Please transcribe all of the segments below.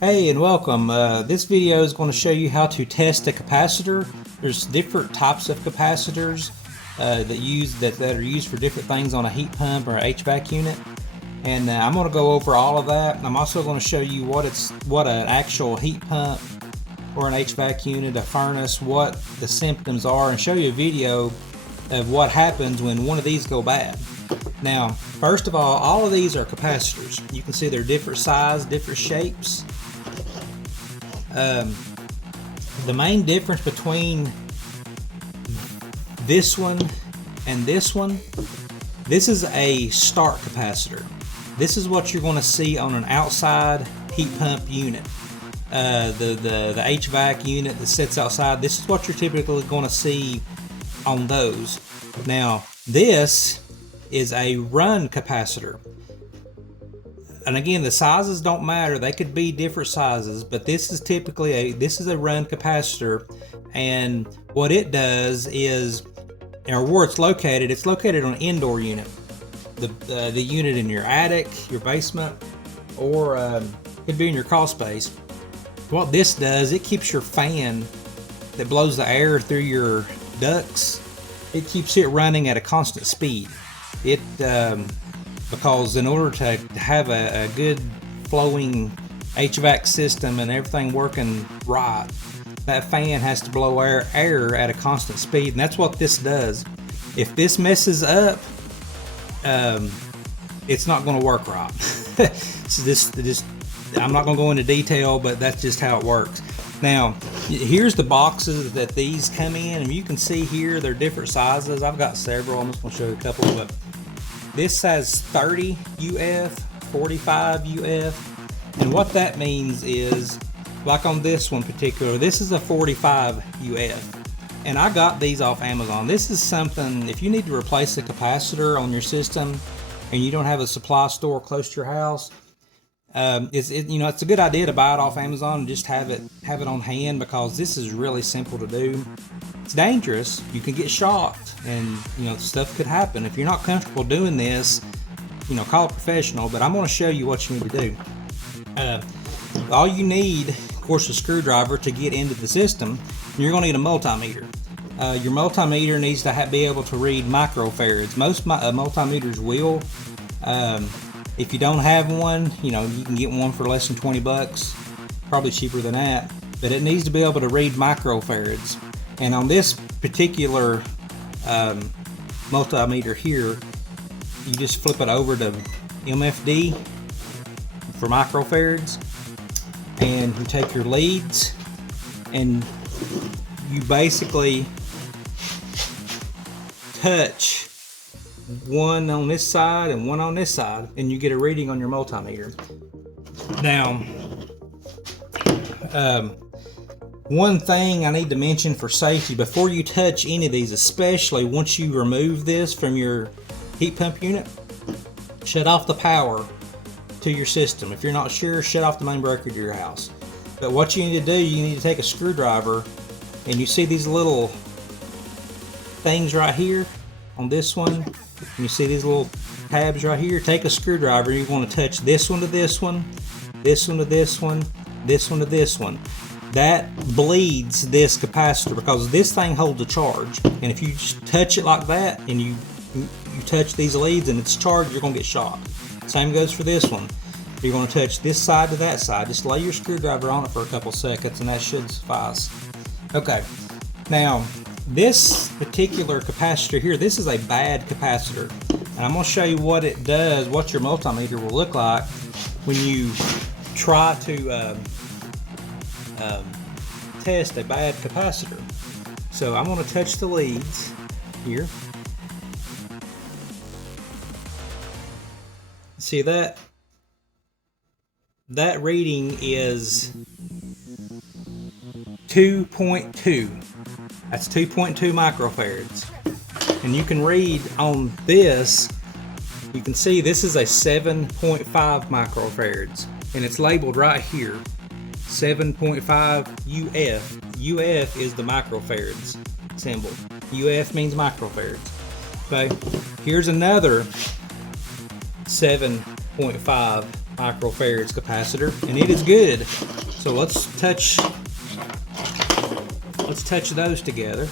Hey and welcome. This video is going to show you how to test a capacitor. There's different types of capacitors that are used for different things on a heat pump or a HVAC unit, and I'm going to go over all of that. I'm also going to show you what an actual heat pump or an HVAC unit, a furnace, what the symptoms are, and show you a video of what happens when one of these go bad. Now, first of all of these are capacitors. You can see they're different size, different shapes. The main difference between this one and this one, this is a start capacitor. This is what you're going to see on an outside heat pump unit. The HVAC unit that sits outside, this is what you're typically going to see on those. Now, this is a run capacitor. And again, the sizes don't matter. They could be different sizes, but this is typically a run capacitor. And what it does is, or where it's located on an indoor unit. The unit in your attic, your basement, or it could be in your crawl space. What this does, it keeps your fan that blows the air through your ducts, it keeps it running at a constant speed. Because in order to have a good flowing HVAC system and everything working right, that fan has to blow air at a constant speed, and that's what this does. If this messes up, it's not going to work right. So I'm not going to go into detail, but that's just how it works. Now, here's the boxes that these come in, and you can see here they're different sizes. I've got several. I'm just going to show you a couple, but this has 30 UF, 45 UF, and what that means is, like on this one particular, this is a 45 UF, and I got these off Amazon. This is something, if you need to replace a capacitor on your system and you don't have a supply store close to your house, it's a good idea to buy it off Amazon and just have it on hand, because this is really simple to do. It's dangerous. You can get shocked, and stuff could happen. If you're not comfortable doing this, call a professional. But I'm going to show you what you need to do. All you need, of course, a screwdriver to get into the system. You're going to need a multimeter. Your multimeter needs to be able to read microfarads. Most multimeters will. If you don't have one, you can get one for less than $20, probably cheaper than that. But it needs to be able to read microfarads. And on this particular multimeter here, you just flip it over to MFD for microfarads, and you take your leads and you basically touch one on this side and one on this side, and you get a reading on your multimeter. Now, one thing I need to mention for safety, before you touch any of these, especially once you remove this from your heat pump unit, shut off the power to your system. If you're not sure, shut off the main breaker to your house. But what you need to do, you need to take a screwdriver, and you see these little things right here on this one, and you see these little tabs right here. Take a screwdriver, you want to touch this one to this one, this one to this one, this one to this one. That bleeds this capacitor, because this thing holds a charge, and if you just touch it like that and you touch these leads and it's charged, you're going to get shocked. Same goes for this one. You're going to touch this side to that side. Just lay your screwdriver on it for a couple seconds, and that should suffice. Okay, now this particular capacitor here, this is a bad capacitor, and I'm going to show you what it does, what your multimeter will look like when you try to test a bad capacitor. So I'm going to touch the leads here. See that reading is 2.2. That's 2.2 microfarads. And you can read on this, you can see this is a 7.5 microfarads, and it's labeled right here, 7.5 UF. UF is the microfarads symbol. UF means microfarads. Okay, here's another 7.5 microfarads capacitor, and it is good. So let's touch those together.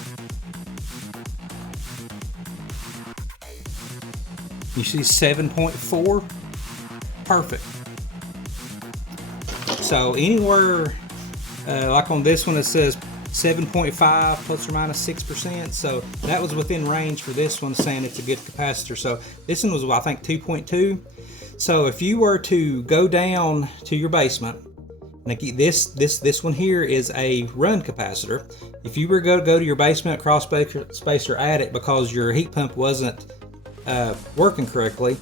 You see 7.4, perfect. So anywhere, like on this one it says 7.5 plus or minus 6%, so that was within range for this one, saying it's a good capacitor. So this one was, I think, 2.2. So if you were to go down to your basement, like this one here is a run capacitor. If you were to go to your basement, crawl space, or attic because your heat pump wasn't working correctly,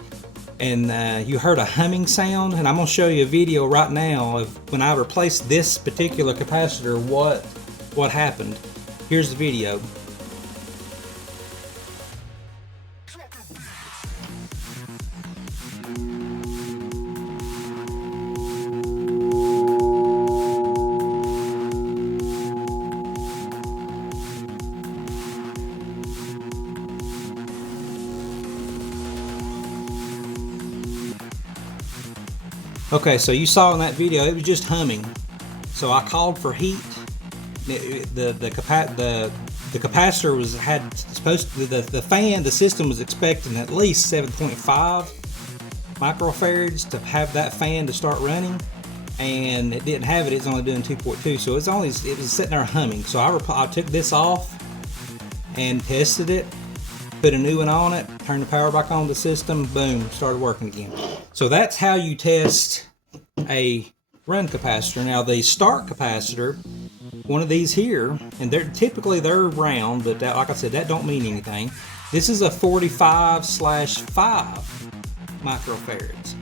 and you heard a humming sound, and I'm going to show you a video right now of when I replaced this particular capacitor, what happened. Here's the video. Okay, so you saw in that video it was just humming. So I called for heat. The capacitor was the fan, the system was expecting at least 7.5 microfarads to have that fan to start running, and it didn't have it. It's only doing 2.2, so it was sitting there humming. So I took this off and tested it, put a new one on it, turned the power back on the system, boom, started working again. So that's how you test a run capacitor. Now the start capacitor, one of these here, and they're round, but that, like I said, that don't mean anything. This is a 45/5 microfarads.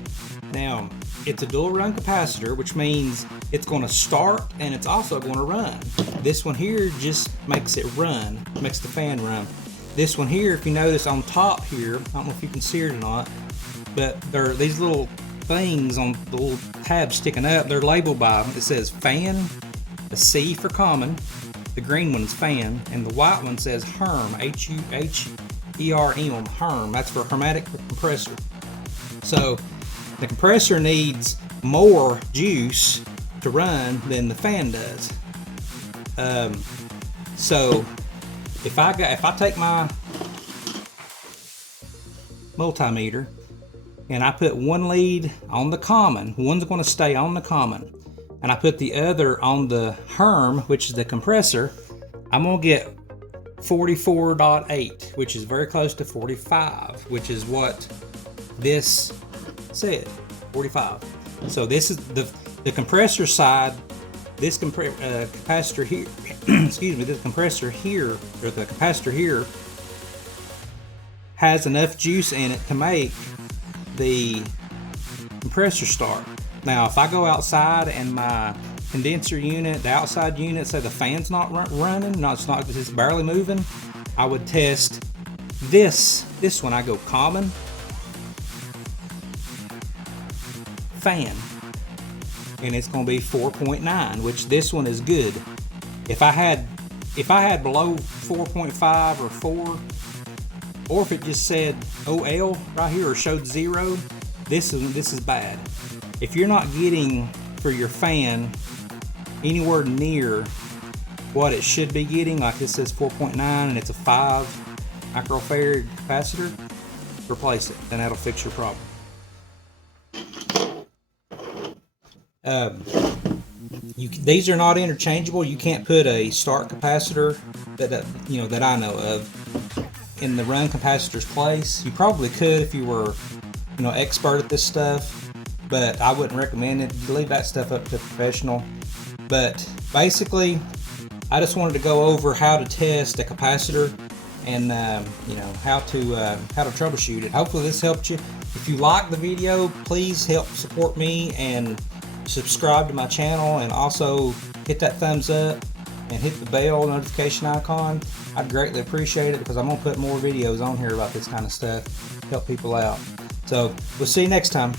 Now it's a dual run capacitor, which means it's going to start and it's also going to run. This one here just makes it run, makes the fan run. This one here, if you notice on top here, I don't know if you can see it or not, but there are these little things on the little tabs sticking up. They're labeled by, it says fan, the C for common, the green one is fan, and the white one says HERM, H-U-H-E-R-M, HERM. That's for hermetic compressor. So the compressor needs more juice to run than the fan does. So if I take my multimeter and I put one lead on the common, one's going to stay on the common, and I put the other on the HERM, which is the compressor, I'm going to get 44.8, which is very close to 45, which is what this said, 45. So this is the compressor side. This capacitor here, excuse me, this compressor here, or the capacitor here, has enough juice in it to make the compressor start. Now, if I go outside and my condenser unit, the outside unit, say the fan's not running, it's barely moving, I would test this one. I go common, fan, and it's going to be 4.9, which this one is good. If I had below 4.5 or 4, or if it just said OL right here or showed 0, this is bad. If you're not getting for your fan anywhere near what it should be getting, like this says 4.9 and it's a 5 microfarad capacitor, replace it, then that'll fix your problem. These are not interchangeable. You can't put a start capacitor that I know of in the run capacitor's place. You probably could if you were expert at this stuff, but I wouldn't recommend it. You leave that stuff up to a professional. But basically, I just wanted to go over how to test a capacitor and how to troubleshoot it. Hopefully this helped you. If you like the video, please help support me and subscribe to my channel, and also hit that thumbs up and hit the bell notification icon. I'd greatly appreciate it, because I'm going to put more videos on here about this kind of stuff, help people out. So we'll see you next time.